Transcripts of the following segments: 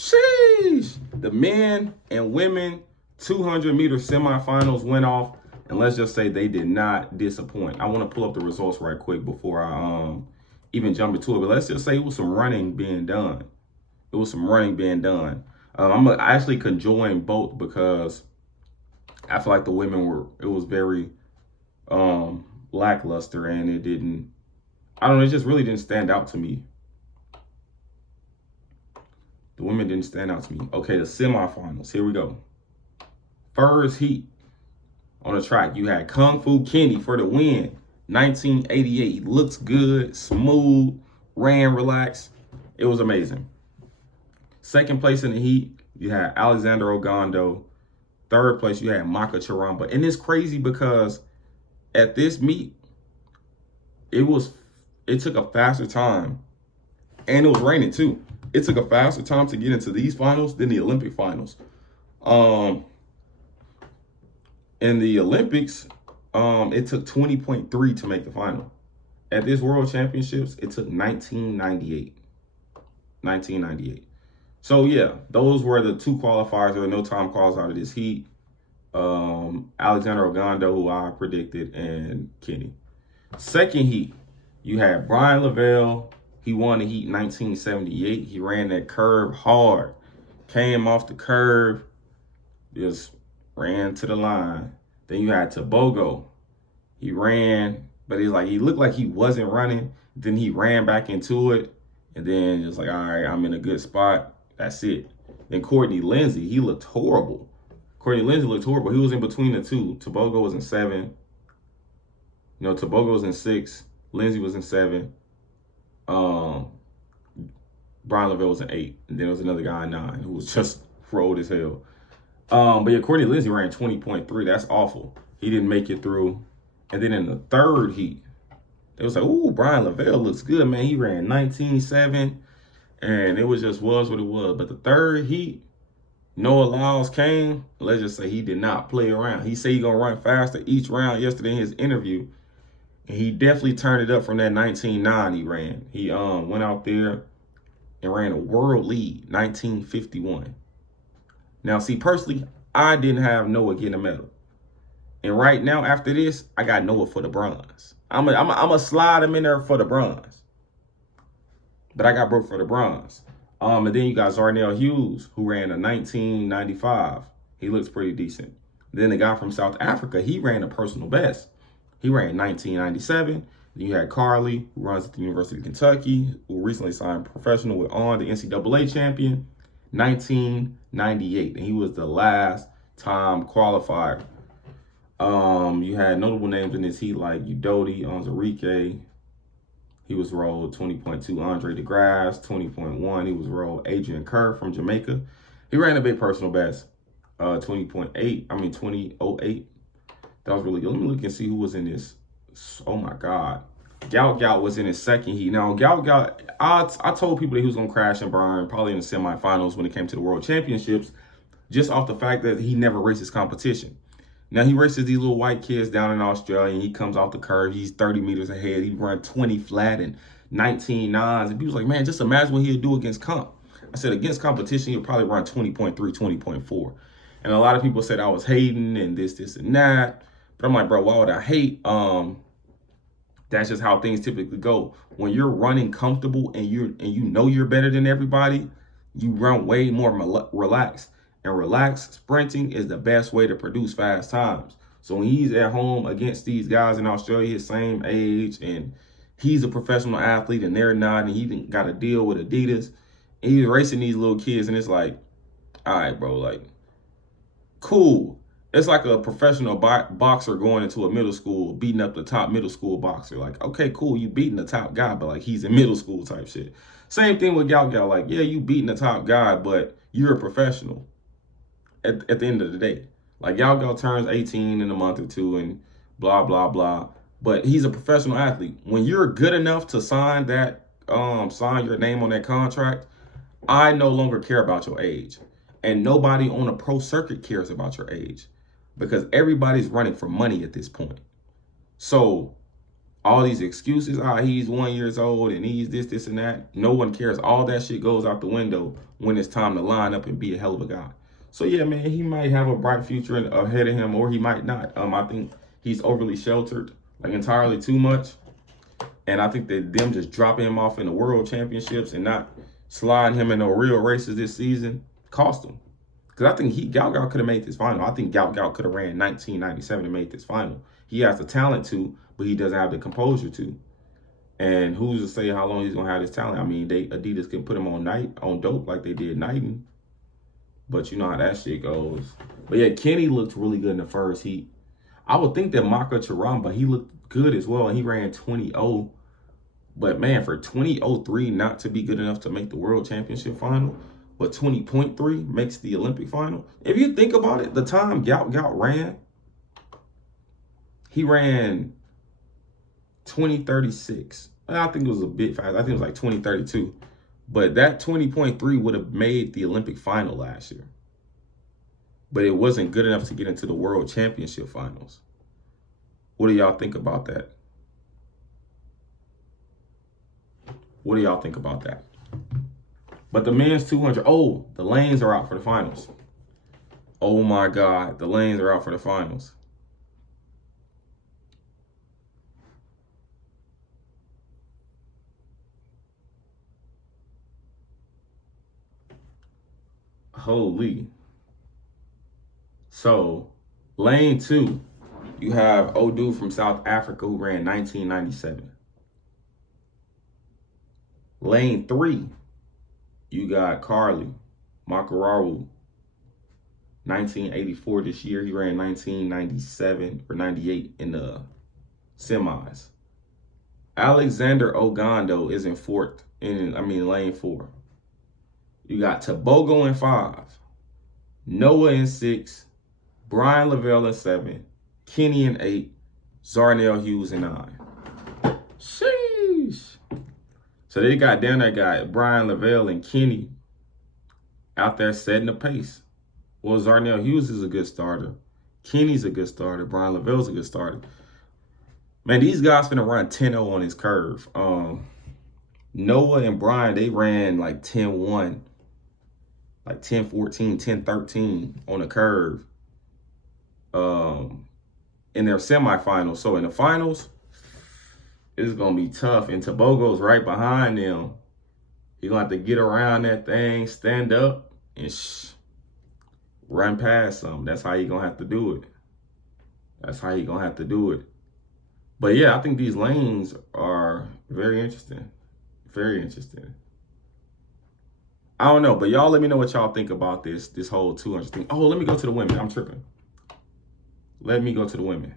Sheesh. The men and women 200-meter semifinals went off, and let's just say they did not disappoint. I want to pull up the results right quick before I even jump into it, but let's just say it was some running being done. It was some running being done. I'm actually conjoin both because I feel like the women it was very lackluster, and it didn't, I don't know, it just really didn't stand out to me. The women didn't stand out to me. Okay, the semifinals. Here we go. First heat on the track, you had Kung Fu Kenny for the win. 1988. He looks good, smooth, ran relaxed. It was amazing. Second place in the heat, you had Alexander Ogando. Third place, you had Maka Charamba. And it's crazy because at this meet, it took a faster time. And it was raining too. It took a faster time to get into these finals than the Olympic finals. In the Olympics, it took 20.3 to make the final. At this World Championships, it took 1998. 1998. So yeah, those were the two qualifiers. There were no time calls out of this heat. Alexander Ogando, who I predicted, and Kenny. Second heat, you had Brian Lavelle. He won the heat in 1978. He ran that curve hard. Came off the curve, just ran to the line. Then you had Tobogo. He ran, but he looked like he wasn't running. Then he ran back into it. And then just like, all right, I'm in a good spot. That's it. Then Courtney Lindsay, he looked horrible. Courtney Lindsay looked horrible. He was in between the two. Tobogo was in 7. Tobogo was in 6. Lindsay was in 7. Brian Lavelle was in 8. And then there was another guy in 9 who was just rolled as hell. But yeah, Courtney Lindsay ran 20.3. That's awful. He didn't make it through. And then in the third heat, it was like, ooh, Brian Lavelle looks good, man. He ran 19.7. And it was what it was. But the third heat, Noah Lyles came. Let's just say he did not play around. He said he's going to run faster each round yesterday in his interview. And he definitely turned it up from that 19.9 he ran. He went out there and ran a world lead, 19.51. Now, see, personally, I didn't have Noah getting a medal. And right now, after this, I got Noah for the bronze. I'm a slide him in there for the bronze. But I got Brooke for the bronze. And then you got Zarnell Hughes, who ran a 19.95. He looks pretty decent. Then the guy from South Africa, he ran a personal best. He ran 19.97. Then you had Carly, who runs at the University of Kentucky, who recently signed professional with the NCAA champion, 19.98. And he was the last time qualifier. You had notable names in this heat like Udodi, Onzarike. He was rolled 20.2. Andre DeGrasse, 20.1. He was rolled Adrian Kerr from Jamaica. He ran a big personal best, 20.08. That was really good. Let me look and see who was in this. Oh my God. Gout was in his second heat. Now, Gout, I told people that he was going to crash and burn probably in the semifinals when it came to the World Championships, just off the fact that he never races competition. Now, he races these little white kids down in Australia, and he comes off the curve. He's 30 meters ahead. He run 20 flat and 19.9s. And people's like, man, just imagine what he'll do against comp. I said, against competition, he'll probably run 20.3, 20.4. And a lot of people said I was hating and this, and that. But I'm like, bro, why would I hate? That's just how things typically go. When you're running comfortable and you know you're better than everybody, you run way more relaxed. And relaxed sprinting is the best way to produce fast times. So when he's at home against these guys in Australia, his same age, and he's a professional athlete and they're not, and he got to deal with Adidas, and he's racing these little kids, and it's like, all right, bro, like, cool. It's like a professional boxer going into a middle school, beating up the top middle school boxer. Like, okay, cool, you beating the top guy, but like he's in middle school type shit. Same thing with Gout. Like, yeah, you beating the top guy, but you're a professional at the end of the day. Like, Gout turns 18 in a month or two and blah, blah, blah. But he's a professional athlete. When you're good enough to sign your name on that contract, I no longer care about your age. And nobody on a pro circuit cares about your age, because everybody's running for money at this point. So All these excuses, he's 1 year old and he's this, and that. No one cares. All that shit goes out the window when it's time to line up and be a hell of a guy. So yeah, man, he might have a bright future ahead of him, or he might not. I think he's overly sheltered, like entirely too much. And I think that them just dropping him off in the world championships and not sliding him in no real races this season cost him. Because I think Gout could have made this final. I think Gout could have ran 1997 and made this final. He has the talent to, but he doesn't have the composure to. And who's to say how long he's gonna have this talent? I mean, Adidas can put him on dope like they did Knighton. But you know how that shit goes. But yeah, Kenny looked really good in the first heat. I would think that Maka Charamba, he looked good as well, and he ran 20-0. But man, for 20-03 not to be good enough to make the World Championship final, but 20.3 makes the Olympic final. If you think about it, the time Gout ran, he ran 20:36. I think it was a bit fast. I think it was like 20:32. But that 20.3 would have made the Olympic final last year. But it wasn't good enough to get into the World Championship finals. What do y'all think about that? What do y'all think about that? But the men's 200, the lanes are out for the finals. Oh my God, the lanes are out for the finals. Holy. So, lane 2, you have Odu from South Africa who ran 1997. Lane 3, you got Carly Makarawu, 1984 this year. He ran 1997 or 98 in the semis. Alexander Ogando is in lane 4. You got Tobogo in 5, Noah in 6, Brian Lavelle in 7, Kenny in 8, Zarnell Hughes in 9. Sheesh. So they got down there, got Brian Lavelle and Kenny out there setting the pace. Well, Zarnell Hughes is a good starter. Kenny's a good starter. Brian Lavelle's a good starter. Man, these guys finna run 10-0 on his curve. Noah and Brian, they ran like 10-1, like 10-14, 10-13 on the curve in their semifinals. So in the finals, it's going to be tough. And Tobogo's right behind them. He's going to have to get around that thing, stand up, and run past them. That's how you're going to have to do it. That's how you're going to have to do it. But yeah, I think these lanes are very interesting. Very interesting. I don't know, but y'all let me know what y'all think about this whole 200 thing. Oh, let me go to the women. I'm tripping. Let me go to the women.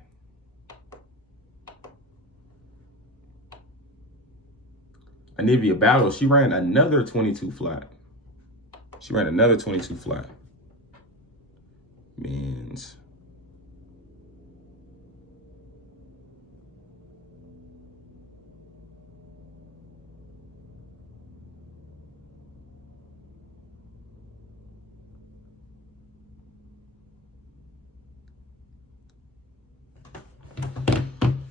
Anivia Battle, she ran another 22 flat. She ran another 22 flat. Means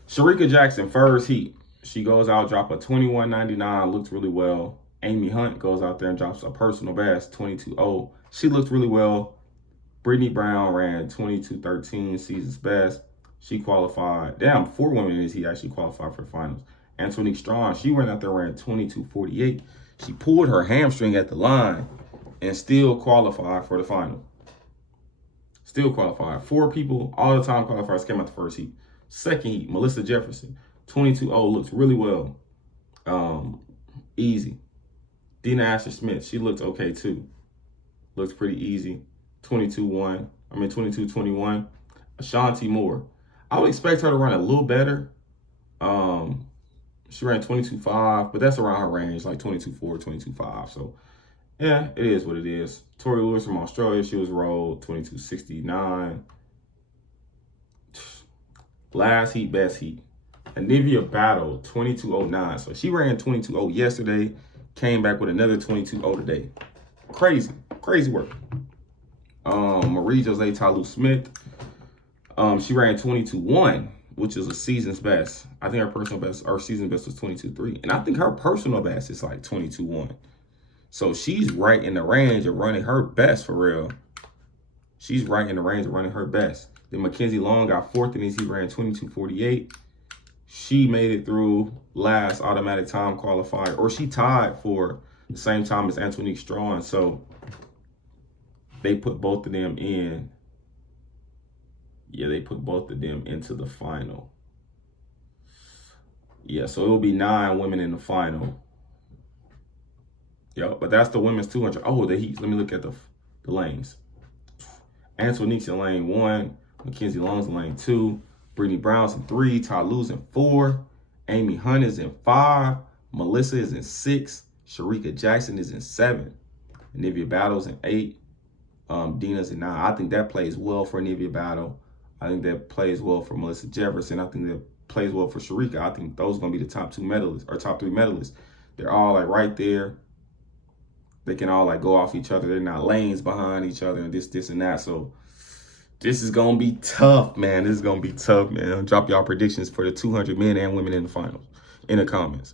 Sharika Jackson, first heat. She goes out, drop a 21.99, looks really well. Amy Hunt goes out there and drops a personal best, 22.0. She looked really well. Brittany Brown ran 22.13, season's best. She qualified. Damn, 4 women in this heat actually qualified for the finals. Antonique Strong, she went out there, ran 22.48. She pulled her hamstring at the line and still qualified for the final. Still qualified. 4 people, all the time qualifiers came out the first heat. Second heat, Melissa Jefferson, 22.0, looks really well. Easy. Dina Asher-Smith, she looked okay too. Looks pretty easy. 22.21. Ashanti Moore, I would expect her to run a little better. She ran 22.5, but that's around her range, like 22.4, 22.5. So yeah, it is what it is. Tori Lewis from Australia, she was rolled 22.69. Last heat, best heat. Anivia Battle, 22.09. So she ran 22.0 yesterday, came back with another 22.0 today. Crazy work. Marie Jose Talu Smith, she ran 22.1. which is a season's best. I think her personal best, or season best was 22-3. And I think her personal best is like 22-1. So she's right in the range of running her best for real. She's right in the range of running her best. Then Mackenzie Long got fourth in this. He ran 22:48. She made it through last automatic time qualifier, or she tied for the same time as Antonique Strawn. So they put both of them in. Yeah, they put both of them into the final. Yeah, so it will be 9 women in the final. Yeah, but that's the women's 200. Oh, let me look at the lanes. Antonique's in lane 1, Mackenzie Long's in lane 2, Brittany Brown's in 3, Ty Lu's in 4, Amy Hunt is in 5, Melissa is in 6, Sharika Jackson is in 7, Nivea Battle's in 8, Dina's in 9. I think that plays well for Nivea Battle. I think that plays well for Melissa Jefferson. I think that plays well for Sharika. I think those are going to be the top 2 medalists, or top 3 medalists. They're all like right there. They can all like go off each other. They're not lanes behind each other and this and that. So this is going to be tough, man. This is going to be tough, man. Drop y'all predictions for the 200 men and women in the finals in the comments.